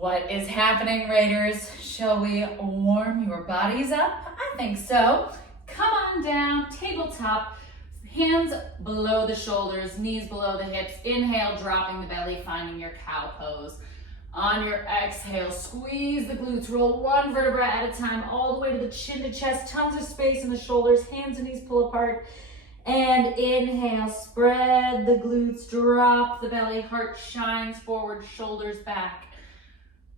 What is happening, Raiders? Shall we warm your bodies up? I think so. Come on down, tabletop, hands below the shoulders, knees below the hips. Inhale, dropping the belly, finding your cow pose. On your exhale, squeeze the glutes, roll one vertebra at a time, all the way to the chin to chest, tons of space in the shoulders, hands and knees pull apart. And inhale, spread the glutes, drop the belly, heart shines forward, shoulders back.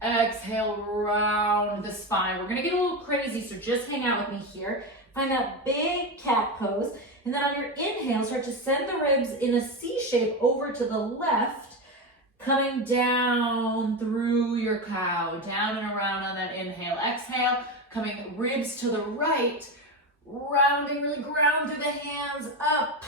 Exhale, round the spine. We're gonna get a little crazy, so just hang out with me here. Find that big cat pose. And then on your inhale, start to send the ribs in a C shape over to the left, coming down through your cow, down and around on that inhale. Exhale, coming ribs to the right, rounding, really ground through the hands, up.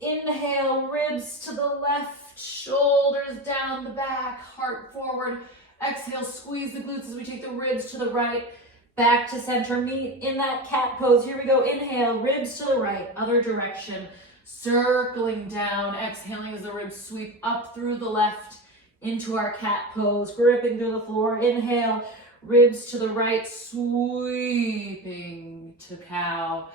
Inhale, ribs to the left, shoulders down the back, heart forward. Exhale, squeeze the glutes as we take the ribs to the right, back to center, meet in that cat pose. Here we go, inhale, ribs to the right, other direction, circling down, exhaling as the ribs sweep up through the left into our cat pose, gripping through the floor. Inhale, ribs to the right, sweeping to cow.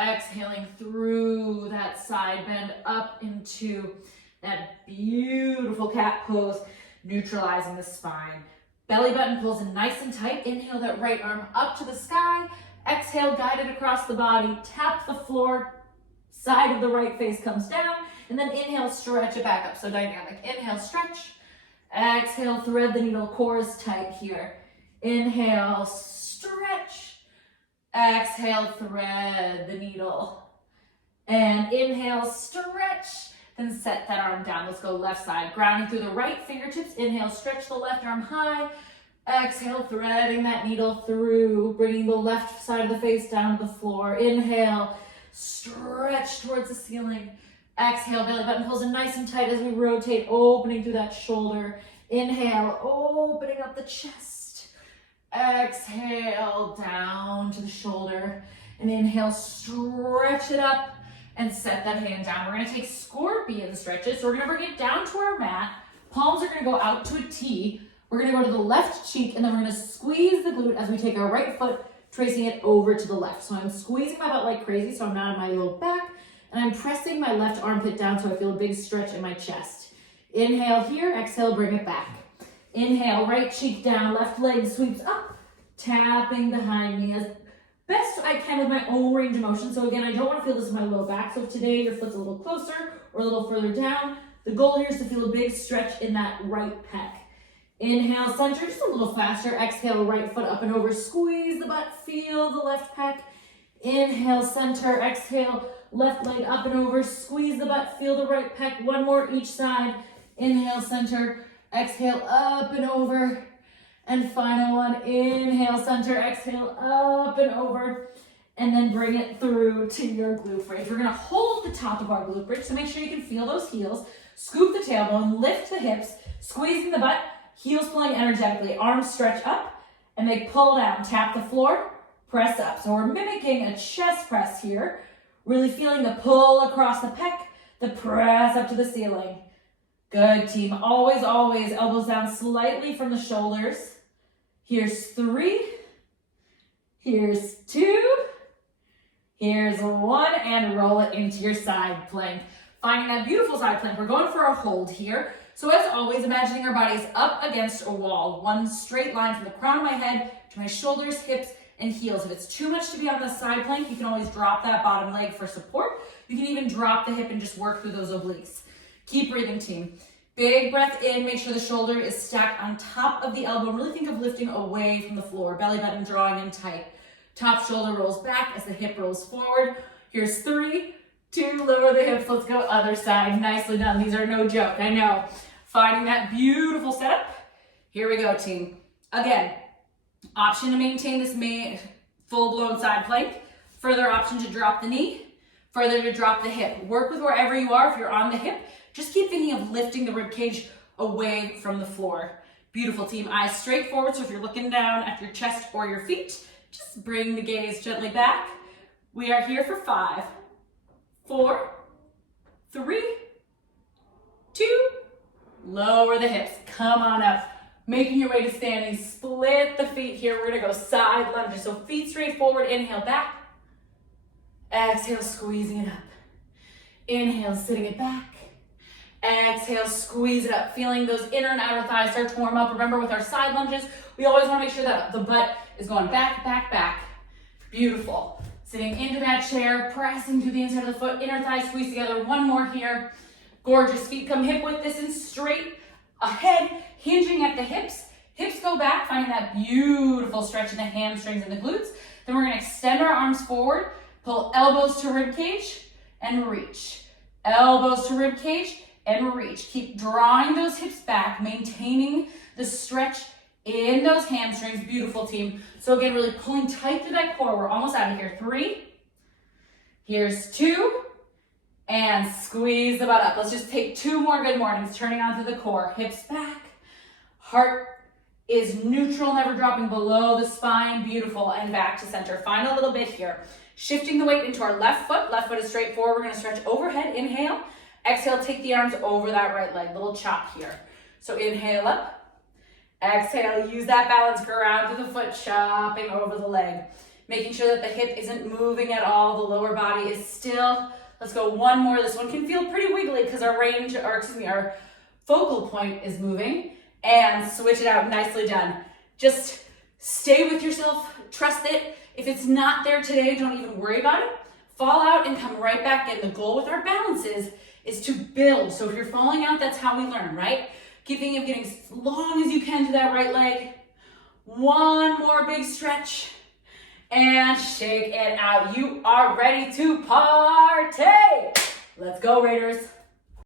Exhaling through that side bend up into that beautiful cat pose, neutralizing the spine. Belly button pulls in nice and tight. Inhale that right arm up to the sky. Exhale, guide it across the body. Tap the floor. Side of the right face comes down. And then inhale, stretch it back up. So dynamic. Inhale, stretch. Exhale, thread the needle. Core is tight here. Inhale, stretch. Exhale, thread the needle. And inhale, stretch. Then set that arm down. Let's go left side. Grounding through the right fingertips. Inhale, stretch the left arm high. Exhale, threading that needle through, bringing the left side of the face down to the floor. Inhale, stretch towards the ceiling. Exhale, belly button pulls in nice and tight as we rotate, opening through that shoulder. Inhale, opening up the chest. Exhale, down to the shoulder. And inhale, stretch it up. And set that hand down. We're gonna take scorpion stretches. So we're gonna bring it down to our mat. Palms are gonna go out to a T. We're gonna go to the left cheek, and then we're gonna squeeze the glute as we take our right foot, tracing it over to the left. So I'm squeezing my butt like crazy, so I'm not on my low back, and I'm pressing my left armpit down so I feel a big stretch in my chest. Inhale here, exhale, bring it back. Inhale, right cheek down, left leg sweeps up, tapping behind me as best I can with my own range of motion. So again, I don't want to feel this in my low back. So if today your foot's a little closer or a little further down, the goal here is to feel a big stretch in that right pec. Inhale, center, just a little faster. Exhale, right foot up and over. Squeeze the butt, feel the left pec. Inhale, center, exhale, left leg up and over. Squeeze the butt, feel the right pec. One more each side. Inhale, center, exhale, up and over. And final one, inhale, center, exhale, up and over, and then bring it through to your glute bridge. We're gonna hold the top of our glute bridge, so make sure you can feel those heels. Scoop the tailbone, lift the hips, squeezing the butt, heels pulling energetically, arms stretch up, and they pull down. Tap the floor, press up. So we're mimicking a chest press here, really feeling the pull across the pec, the press up to the ceiling. Good, team. Always, always elbows down slightly from the shoulders. Here's 3, here's 2, here's 1, and roll it into your side plank. Finding that beautiful side plank. We're going for a hold here. So as always, imagining our bodies up against a wall. One straight line from the crown of my head to my shoulders, hips, and heels. If it's too much to be on the side plank, you can always drop that bottom leg for support. You can even drop the hip and just work through those obliques. Keep breathing, team. Big breath in, make sure the shoulder is stacked on top of the elbow. Really think of lifting away from the floor. Belly button drawing in tight. Top shoulder rolls back as the hip rolls forward. Here's 3, 2, lower the hips. Let's go other side. Nicely done. These are no joke, I know. Finding that beautiful setup. Here we go, team. Again, option to maintain this full-blown side plank. Further option to drop the knee. Further to drop the hip. Work with wherever you are. If you're on the hip, just keep thinking of lifting the rib cage away from the floor. Beautiful, team. Eyes straight forward. So if you're looking down at your chest or your feet, just bring the gaze gently back. We are here for 5, 4, 3, 2, lower the hips. Come on up. Making your way to standing, split the feet here. We're gonna go side lunges. So feet straight forward, inhale back. Exhale, squeezing it up. Inhale, sitting it back. Exhale, squeeze it up. Feeling those inner and outer thighs start to warm up. Remember, with our side lunges, we always wanna make sure that the butt is going back, back, back. Beautiful. Sitting into that chair, pressing to the inside of the foot, inner thighs squeeze together. One more here. Gorgeous. Feet come hip width distance straight ahead, hinging at the hips. Hips go back, finding that beautiful stretch in the hamstrings and the glutes. Then we're gonna extend our arms forward, pull elbows to rib cage and reach. Elbows to rib cage and reach. Keep drawing those hips back, maintaining the stretch in those hamstrings. Beautiful, team. So again, really pulling tight through that core. We're almost out of here. 3. Here's 2. And squeeze the butt up. Let's just take 2 more good mornings. Turning onto the core. Hips back. Heart is neutral, never dropping below the spine. Beautiful. And back to center. Final little bit here. Shifting the weight into our left foot. Left foot is straight forward. We're going to stretch overhead. Inhale. Exhale, take the arms over that right leg. Little chop here. So inhale up. Exhale, use that balance. Ground to the foot, chopping over the leg. Making sure that the hip isn't moving at all. The lower body is still. Let's go one more. This one can feel pretty wiggly because our focal point is moving. And switch it out. Nicely done. Just stay with yourself. Trust it. If it's not there today, don't even worry about it. Fall out and come right back in. The goal with our balances is to build. So if you're falling out, that's how we learn, right? Keep thinking of getting as long as you can to that right leg. One more big stretch. And shake it out. You are ready to party. Let's go, Raiders.